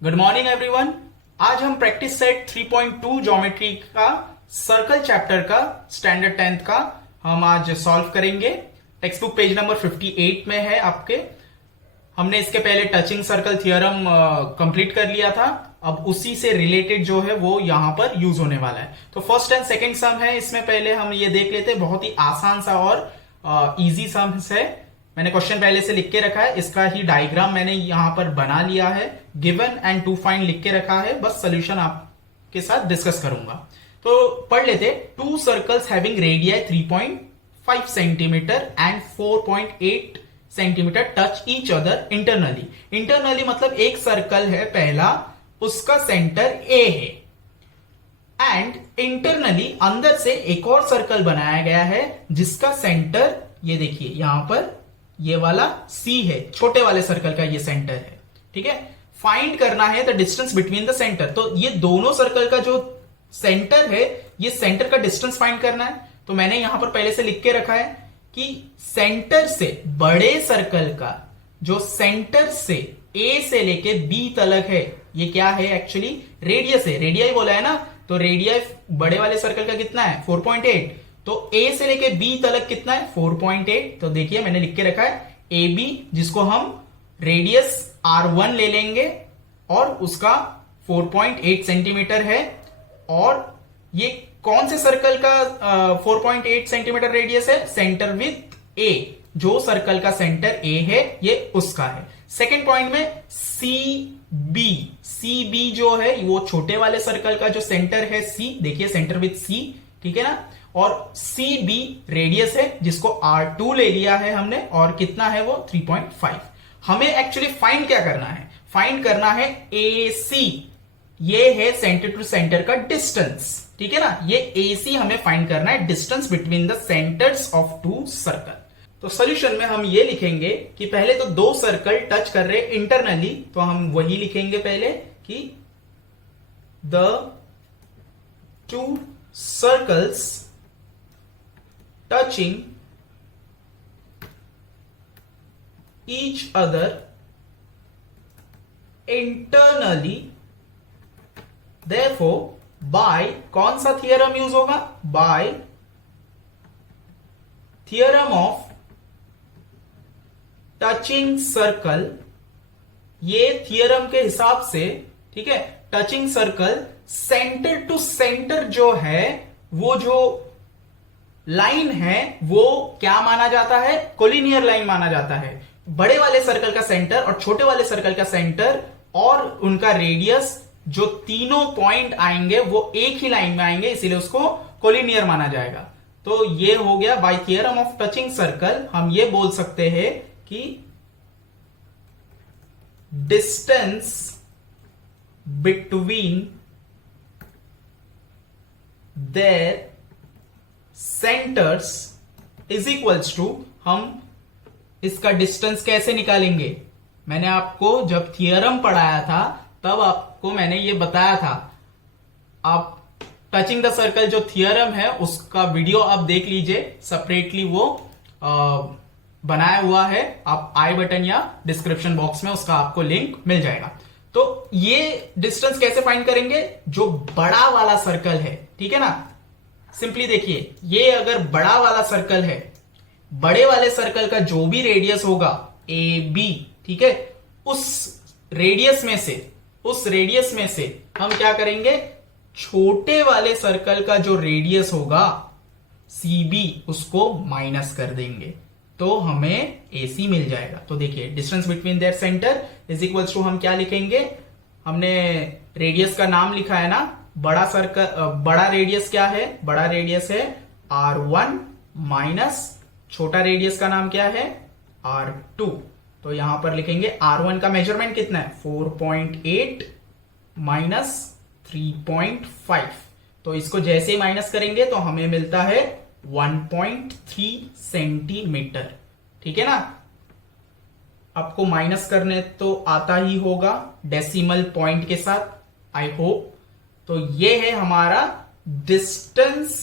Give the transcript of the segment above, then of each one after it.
Good morning everyone. आज हम practice set 3.2 geometry का सर्कल चैप्टर का स्टैंडर्ड 10th का हम आज सॉल्व करेंगे। टेक्स्ट बुक पेज नंबर 58 में है आपके। हमने इसके पहले टचिंग सर्कल थियरम कंप्लीट कर लिया था। अब उसी से रिलेटेड जो है वो यहां पर यूज होने वाला है। तो फर्स्ट एंड सेकंड सम है, इसमें पहले हम ये देख लेते हैं। बहुत ही आसान सा और इजी सम्स है। मैंने क्वेश्चन पहले से लिख के रखा है, इसका ही डायग्राम मैंने यहां पर बना लिया है। गिवन एंड टू फाइंड लिख के रखा है, बस सोल्यूशन आपके साथ डिस्कस करूंगा। तो पढ़ लेते। To circles having radii 3.5 centimetre and 4.8 centimetre touch each other internally. Internally मतलब एक सर्कल है पहला, उसका सेंटर ए है, एंड इंटरनली अंदर से एक और सर्कल बनाया गया है जिसका सेंटर ये देखिए यहां पर ये वाला सी है, छोटे वाले सर्कल का ये सेंटर है। ठीक है, फाइंड करना है the distance between the centre. तो ये दोनों सर्कल का जो सेंटर है, ये सेंटर का डिस्टेंस फाइंड करना है। तो मैंने यहां पर पहले से लिख के रखा है कि सेंटर से बड़े सर्कल का जो सेंटर से ए से लेके बी तलक है, ये क्या है एक्चुअली रेडियस है। रेडियाई बोला है ना, तो रेडियाई बड़े वाले सर्कल का कितना है 4.8। तो ए से लेके बी तलक कितना है 4.8। तो देखिए मैंने लिख के रखा है ए बी, जिसको हम रेडियस R1 ले लेंगे और उसका 4.8 सेंटीमीटर है। और ये कौन से सर्कल का 4.8 सेंटीमीटर रेडियस है? सेंटर विथ ए, जो सर्कल का सेंटर ए है ये उसका है। सेकेंड पॉइंट में सी बी जो है वो छोटे वाले सर्कल का जो सेंटर है सी, देखिए सेंटर विथ सी, ठीक है ना। और सी बी रेडियस है जिसको R2 ले लिया है हमने, और कितना है वो 3.5। हमें एक्चुअली फाइंड क्या करना है? फाइंड करना है AC, ये है सेंटर टू सेंटर का डिस्टेंस, ठीक है ना। ये AC हमें फाइंड करना है, distance between the centres of two circle. तो सॉल्यूशन में हम ये लिखेंगे कि पहले तो दो सर्कल टच कर रहे इंटरनली, तो हम वही लिखेंगे पहले कि the two circles touching each other internally, therefore by कौन सा थियरम यूज होगा? by theorem of touching circle. ये थियरम के हिसाब से, ठीक है, touching circle centre to centre जो है, वो जो लाइन है वो क्या माना जाता है? कोलिनियर लाइन माना जाता है। बड़े वाले सर्कल का सेंटर और छोटे वाले सर्कल का सेंटर और उनका रेडियस, जो तीनों पॉइंट आएंगे वो एक ही लाइन में आएंगे, इसीलिए उसको कोलिनियर माना जाएगा। तो ये हो गया by theorem of touching circle. हम ये बोल सकते हैं कि distance between their centres is equals to, हम इसका डिस्टेंस कैसे निकालेंगे? मैंने आपको जब थियरम पढ़ाया था तब आपको मैंने ये बताया था। आप टचिंग द सर्कल जो थियरम है उसका वीडियो आप देख लीजिए, सेपरेटली वो बनाया हुआ है। आप आई बटन या डिस्क्रिप्शन बॉक्स में उसका आपको लिंक मिल जाएगा। तो ये डिस्टेंस कैसे फाइंड करेंगे? जो बड़ा वाला सर्कल है, ठीक है ना। सिंपली देखिए, ये अगर बड़ा वाला सर्कल है, बड़े वाले सर्कल का जो भी रेडियस होगा ए बी, ठीक है, उस रेडियस में से हम क्या करेंगे? छोटे वाले सर्कल का जो रेडियस होगा सी बी, उसको माइनस कर देंगे, तो हमें AC मिल जाएगा। तो देखिए distance between their centre is equals to, हम क्या लिखेंगे? हमने रेडियस का नाम लिखा है ना, बड़ा सर्कल, बड़ा रेडियस क्या है? बड़ा रेडियस है R1 माइनस छोटा रेडियस का नाम क्या है? R2। तो यहां पर लिखेंगे R1 का मेजरमेंट कितना है? 4.8 माइनस 3.5। तो इसको जैसे ही माइनस करेंगे तो हमें मिलता है 1.3 सेंटीमीटर, ठीक है ना। आपको माइनस करने तो आता ही होगा डेसिमल पॉइंट के साथ, आई होप। तो ये है हमारा डिस्टेंस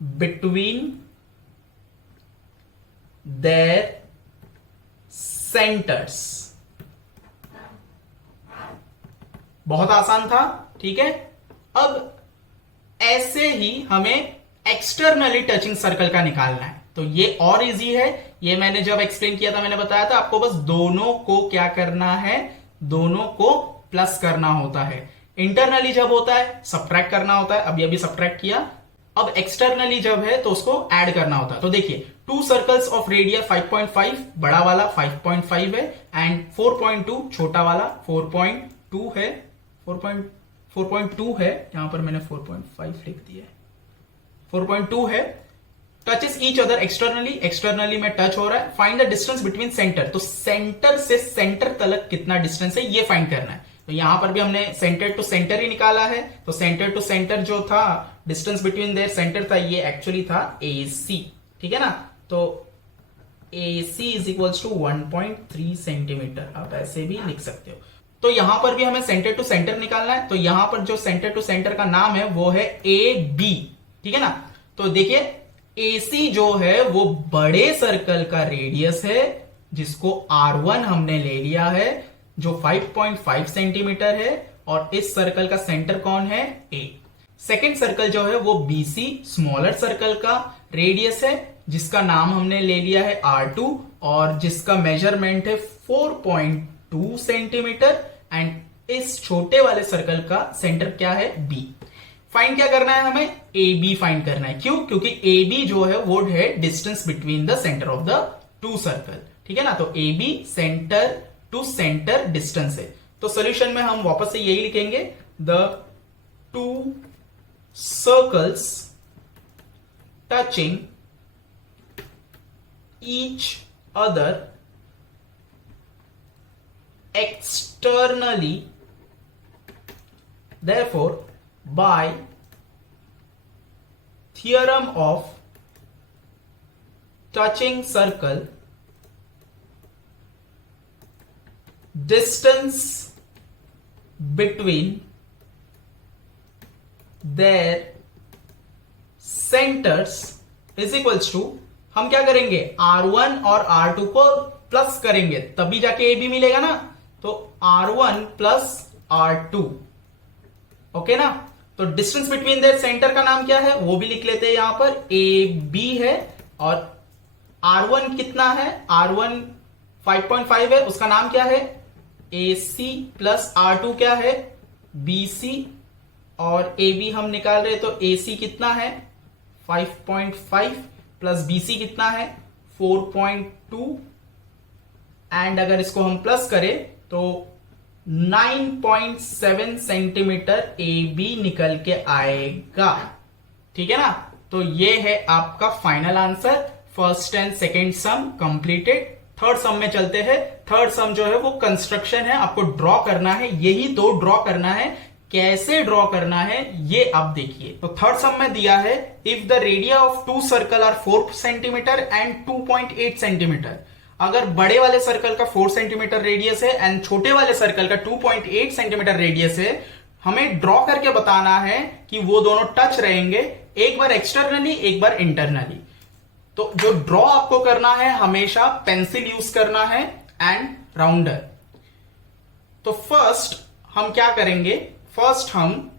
बिटवीन देयर सेंटर्स। बहुत आसान था, ठीक है। अब ऐसे ही हमें एक्सटर्नली टचिंग सर्कल का निकालना है, तो ये और इजी है। ये मैंने जब एक्सप्लेन किया था मैंने बताया था आपको बस दोनों को क्या करना है, दोनों को प्लस करना होता है। इंटरनली जब होता है सब्ट्रैक्ट करना होता है, अभी अभी सब्ट्रैक्ट किया। अब एक्सटर्नली जब है तो उसको ऐड करना होता है। तो देखिए 2 सर्कल्स ऑफ रेडिया 5.5, बड़ा वाला 5.5 है, एंड 4.2 छोटा वाला 4.2 है, 4.2 है, यहां पर मैंने 4.5 लिख दिया है, 4.2 है। Touches each other externally, externally में टच हो रहा है। Find the distance between centre, तो सेंटर से सेंटर तक कितना डिस्टेंस है ये फाइंड करना है। तो यहां पर भी हमने सेंटर टू सेंटर ही निकाला है, तो सेंटर टू सेंटर जो था, डिस्टेंस बिटवीन देयर सेंटर था, ये एक्चुअली था AC, ठीक है ना। तो AC is equals to 1.3 centimetre, आप ऐसे भी लिख सकते हो। तो यहां पर भी हमें सेंटर टू सेंटर निकालना है, तो यहां पर जो सेंटर टू सेंटर का नाम है वो है AB, ठीक है ना। तो देखिए AC जो है वो बड़े सर्कल का रेडियस है, जिसको R1 हमने ले लिया है, जो 5.5 सेंटीमीटर है, और इस सर्कल का सेंटर कौन है, A। सेकेंड सर्कल जो है वो BC स्मॉलर सर्कल का रेडियस है, जिसका नाम हमने ले लिया है R2, और जिसका मेजरमेंट है 4.2 सेंटीमीटर, एंड इस छोटे वाले सर्कल का सेंटर क्या है, B। फाइंड क्या करना है हमें, AB फाइंड करना है। क्यों, क्योंकि AB जो है वो है distance between the centre of the 2 circle, ठीक है ना। तो AB centre to centre distance है। तो सॉल्यूशन में हम वापस से यही लिखेंगे, the 2 circles touching each other externally, therefore by theorem of touching circle, distance between their centers is equals to, हम क्या करेंगे, R1 और R2 को प्लस करेंगे तभी जाके AB मिलेगा ना। तो R1 प्लस R2, ओके ना। तो डिस्टेंस बिटवीन देयर सेंटर का नाम क्या है वो भी लिख लेते हैं, यहां पर AB है, और R1 कितना है, R1 5.5 है, उसका नाम क्या है, AC, प्लस R2 क्या है, BC, और AB हम निकाल रहे तो AC कितना है 5.5, प्लस BC कितना है 4.2, एंड अगर इसको हम प्लस करें तो 9.7 सेंटीमीटर AB निकल के आएगा, ठीक है ना। तो ये है आपका final answer. First and second sum completed. Third sum में चलते हैं। थर्ड सम जो है वो कंस्ट्रक्शन है, आपको ड्रॉ करना है, यही दो ड्रॉ करना है। कैसे ड्रॉ करना है ये आप देखिए। तो थर्ड सम में दिया है, if the radii of 2 circle are 4 centimetre and 2.8 centimetre. अगर बड़े वाले सर्कल का 4 सेंटीमीटर रेडियस है एंड छोटे वाले सर्कल का 2.8 सेंटीमीटर रेडियस है, हमें ड्रॉ करके बताना है कि वो दोनों टच रहेंगे, एक बार एक्सटर्नली एक बार इंटरनली। तो जो ड्रॉ आपको करना है हमेशा पेंसिल यूज करना है एंड राउंडर। तो फर्स्ट हम क्या करेंगे, फर्स्ट हम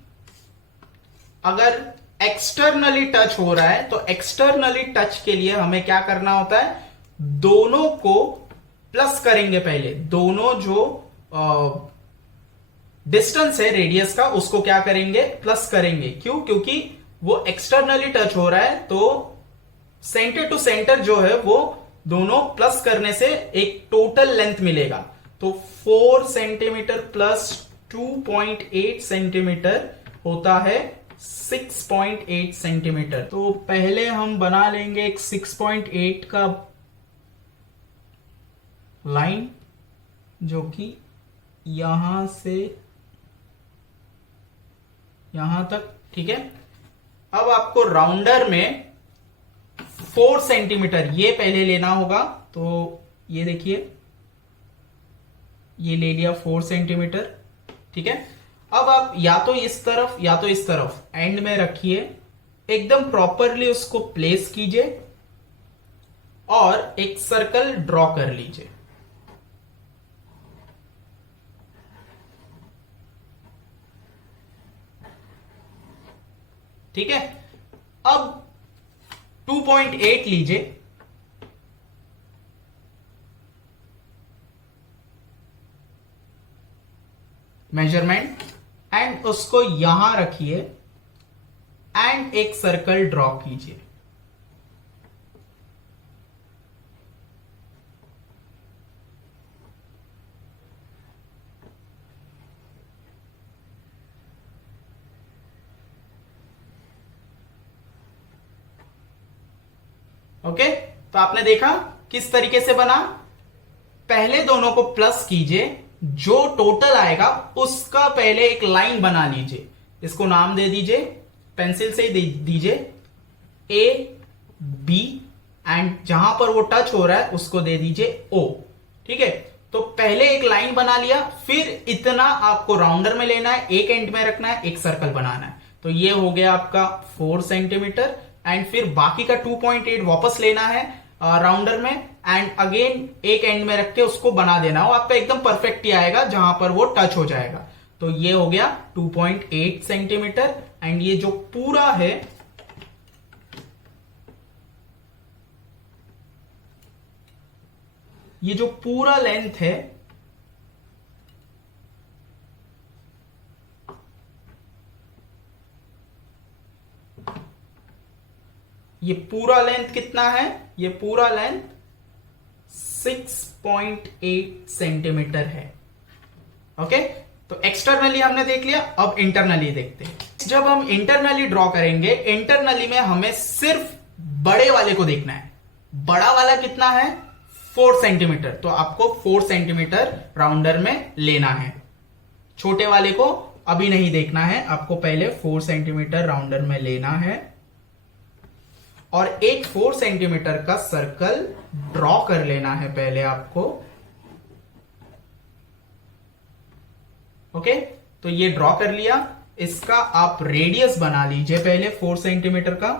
अगर एक्सटर्नली टच हो रहा है तो एक्सटर्नली टच के लिए हमें क्या करना होता है, दोनों को प्लस करेंगे। पहले दोनों जो डिस्टेंस है रेडियस का उसको क्या करेंगे, प्लस करेंगे। क्यों, क्योंकि वो एक्सटर्नली टच हो रहा है तो सेंटर टू सेंटर जो है वो दोनों प्लस करने से एक टोटल लेंथ मिलेगा। तो 4 सेंटीमीटर प्लस 2.8 सेंटीमीटर होता है 6.8 सेंटीमीटर। तो पहले हम बना लेंगे एक 6.8 का लाइन, जो कि यहां से यहां तक, ठीक है। अब आपको राउंडर में 4 सेंटीमीटर ये पहले लेना होगा। तो ये देखिए, ये ले लिया 4 सेंटीमीटर, ठीक है। अब आप या तो इस तरफ या तो इस तरफ एंड में रखिए, एकदम प्रॉपरली उसको प्लेस कीजिए और एक सर्कल ड्रॉ कर लीजिए। ठीक है। अब 2.8 लीजिए, मेजरमेंट, एंड उसको यहां रखिए एंड एक सर्कल ड्रॉ कीजिए। ओके, तो आपने देखा किस तरीके से बना। पहले दोनों को प्लस कीजिए, जो टोटल आएगा उसका पहले एक लाइन बना लीजिए, इसको नाम दे दीजिए, पेंसिल से ही दे दीजिए ए बी, एंड जहां पर वो टच हो रहा है उसको दे दीजिए ओ। ठीक है, तो पहले एक लाइन बना लिया, फिर इतना आपको राउंडर में लेना है, एक एंड में रखना है, एक सर्कल बनाना है। तो ये हो गया आपका 4 सेंटीमीटर, एंड फिर बाकी का 2.8 वापस लेना है राउंडर में, एंड अगेन एक एंड में रख के उसको बना देना हो, आपका एकदम परफेक्ट ही आएगा जहां पर वो टच हो जाएगा। तो ये हो गया 2.8 सेंटीमीटर, एंड ये जो पूरा है ये जो पूरा लेंथ है ये पूरा लेंथ कितना है, ये पूरा लेंथ 6.8 सेंटीमीटर है। ओके, तो एक्सटर्नली हमने देख लिया, अब इंटरनली देखते हैं। जब हम इंटरनली ड्रॉ करेंगे, इंटरनली में हमें सिर्फ बड़े वाले को देखना है। बड़ा वाला कितना है 4 सेंटीमीटर, तो आपको 4 सेंटीमीटर राउंडर में लेना है। छोटे वाले को अभी नहीं देखना है, आपको पहले 4 सेंटीमीटर राउंडर में लेना है और एक 4 सेंटीमीटर का सर्कल ड्रॉ कर लेना है पहले आपको। ओके, तो ये ड्रॉ कर लिया, इसका आप रेडियस बना लीजिए पहले 4 सेंटीमीटर का।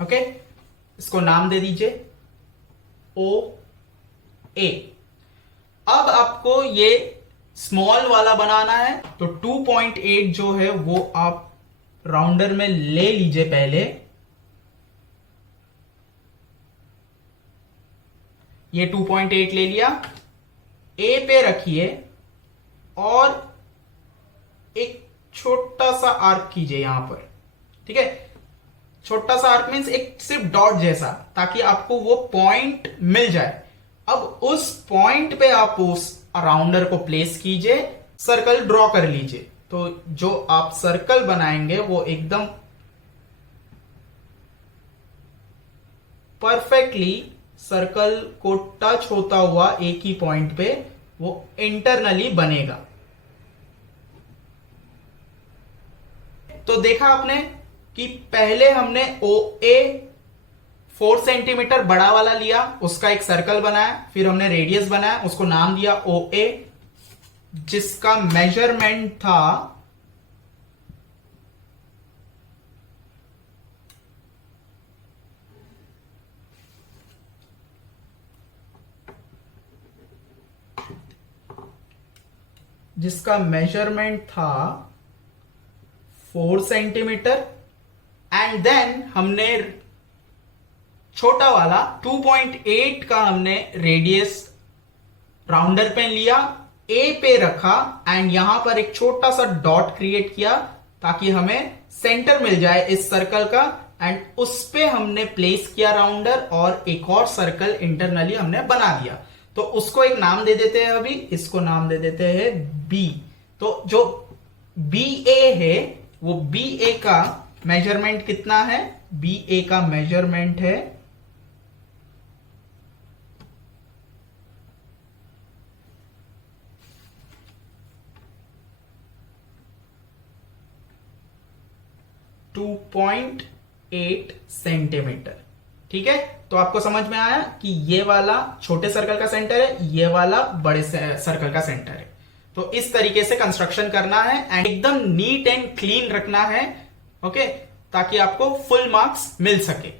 ओके, इसको नाम दे दीजिए ओ ए। अब आपको ये स्मॉल वाला बनाना है, तो 2.8 जो है वो आप राउंडर में ले लीजिए पहले। ये 2.8 ले लिया, ए पे रखिए और एक छोटा सा आर्क कीजिए यहां पर। ठीक है, छोटा सा आर्क मीन्स एक सिर्फ डॉट जैसा, ताकि आपको वो पॉइंट मिल जाए। अब उस पॉइंट पे आप उस राउंडर को प्लेस कीजिए, सर्कल ड्रॉ कर लीजिए। तो जो आप सर्कल बनाएंगे वो एकदम परफेक्टली सर्कल को टच होता हुआ एक ही पॉइंट पे वो इंटरनली बनेगा। तो देखा आपने कि पहले हमने ओ ए 4 सेंटीमीटर बड़ा वाला लिया, उसका एक सर्कल बनाया, फिर हमने रेडियस बनाया, उसको नाम दिया ओ ए, जिसका मेजरमेंट था 4 सेंटीमीटर, एंड देन हमने छोटा वाला 2.8 का हमने रेडियस राउंडर पे लिया, ए पे रखा, एंड यहां पर एक छोटा सा डॉट क्रिएट किया ताकि हमें सेंटर मिल जाए इस सर्कल का, एंड उस पे हमने प्लेस किया राउंडर, और एक और सर्कल इंटरनली हमने बना दिया। तो उसको एक नाम दे देते हैं, अभी इसको नाम दे देते हैं बी। तो जो बी ए है वो बी ए का मेजरमेंट कितना है, बी ए का मेजरमेंट है 2.8 सेंटीमीटर। ठीक है, तो आपको समझ में आया कि ये वाला छोटे सर्कल का सेंटर है, ये वाला बड़े सर्कल का सेंटर है। तो इस तरीके से कंस्ट्रक्शन करना है एंड एकदम नीट एंड क्लीन रखना है। ओके, ताकि आपको फुल मार्क्स मिल सके।